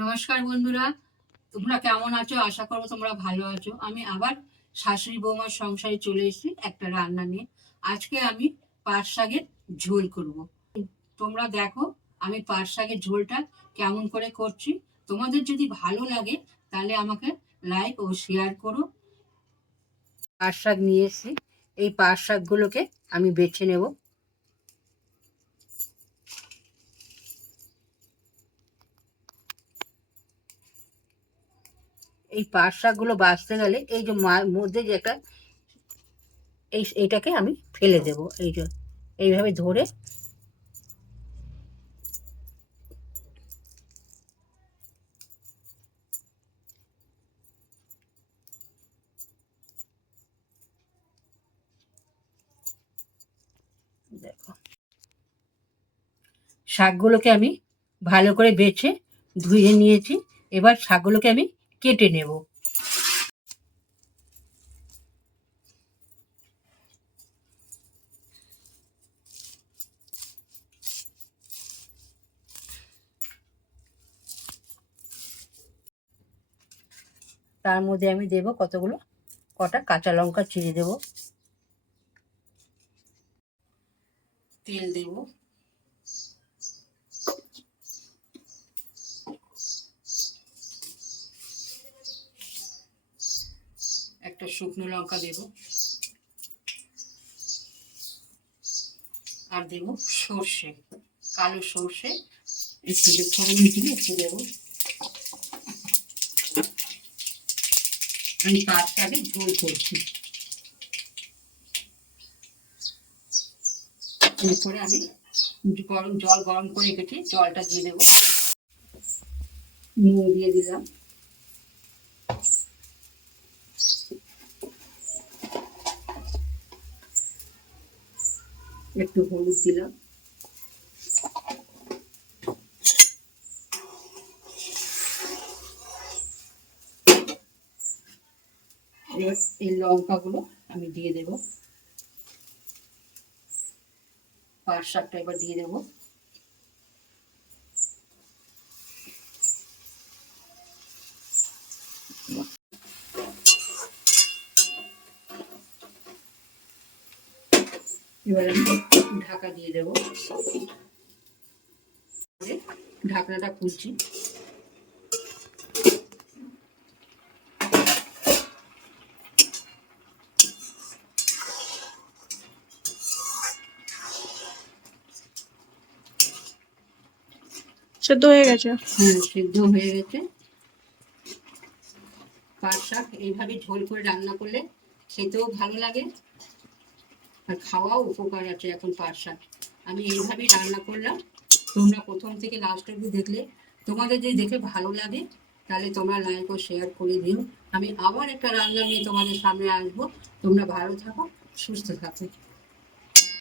নমস্কার বন্ধুরা, তোমরা কেমন আছো? আশা করব তোমরা ভালো আছো। আমি আবার শাশুড়ি বৌমার সংসারে চলে এসেছি একটা রান্না নিয়ে। আজকে আমি পাট শাকের ঝোল করব। তোমরা দেখো আমি পাট শাকের ঝোলটা কেমন করে করছি। তোমাদের যদি ভালো লাগে, তাহলে আমাকে লাইক ও শেয়ার করো। পাট শাক নিয়ে এসেছি। এই পাট শাকগুলোকে আমি বেছে নেব। এই পাট শাকগুলো বাঁচতে গেলে এই যে মধ্যে যে একটা এই এইটাকে আমি ফেলে দেব। এই যে এইভাবে ধরে দেখো। শাকগুলোকে আমি ভালো করে বেছে ধুয়ে নিয়েছি। এবার শাকগুলোকে আমি কেটে নেব। তার মধ্যে আমি দেব কতগুলো? কটা কাঁচা লঙ্কা চিড়ে দেব। তেল দেব। একটা শুকনো লঙ্কা দেব। আর দেব সর্ষে, কালো সর্ষে। একটু যে ফোড়ন দিয়ে একটু দেবো। আমি পাঁচ ঝোল করছি। এরপরে আমি গরম, জল গরম করে রেখেছি জলটা দিয়ে দেবো। নুন দিয়ে দিলাম। একটু হলুদ দিলাম। এবার এই লঙ্কাগুলো আমি দিয়ে দেবো। পাঁচ শাকটা এবার দিয়ে দেব। এবার আমি ঢাকা দিয়ে দেব। ঢাকনাটা খুলছি। সেদ্ধ হয়ে গেছে? হ্যাঁ সিদ্ধ হয়ে গেছে। পাট শাক এইভাবে ঝোল করে রান্না করলে খেতেও ভালো লাগে। আর খাওয়াও উপকার আছে এখন পাট আমি এইভাবেই রান্না করলাম। তোমরা প্রথম থেকে লাস্ট অব্দি দেখলে, তোমাদের যদি দেখে ভালো লাগে, তাহলে তোমরা লাইক ও শেয়ার করে দিও। আমি আবার একটা রান্না নিয়ে তোমাদের সামনে আসব। তোমরা ভালো থাকো, সুস্থ থাকো।